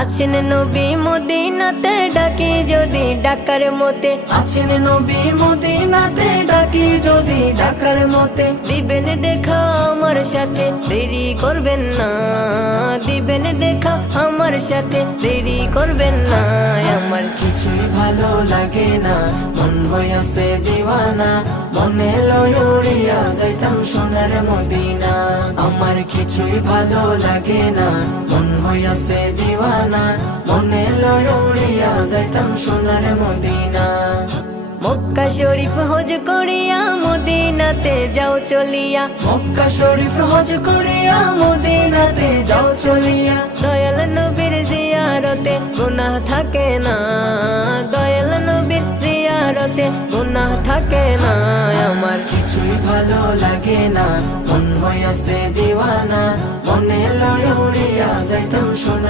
আছেন নবী মদিনাতে ডাকি যদি ডাকার মতে, আছেন নবী মদিনাতে ডাকি যদি ডাকার মতে, দিবেন দেখা আমার সাথে দেরি করবেন না, দিবেন দেখা আমার সাথে দেরি করবেন না। আমার কিছুই ভালো লাগে না, মন হইয়াছে দিওয়ানা, মনে লইয়া যাইতাম সোনার মদিনা। আমার কিছুই ভালো লাগে না, মন হইয়াছে দিওয়ানা, মনে লইয়া যাইতাম সোনার মদিনা। মক্কা শরীফ হজ করিয়া মদিনাতে যাও চলিয়া, মক্কা শরীফ হজ করিয়া মদিনাতে যাও চলিয়া, দয়াল নবীর জিয়ারতে গুনাহ থাকে না, দয়াল নবীর জিয়ারতে গুনাহ থাকে না। আমার কিছুই ভালো লাগে না, মন হইয়াছে দিওয়ানা, মনে লইয়া যাইতাম সোনার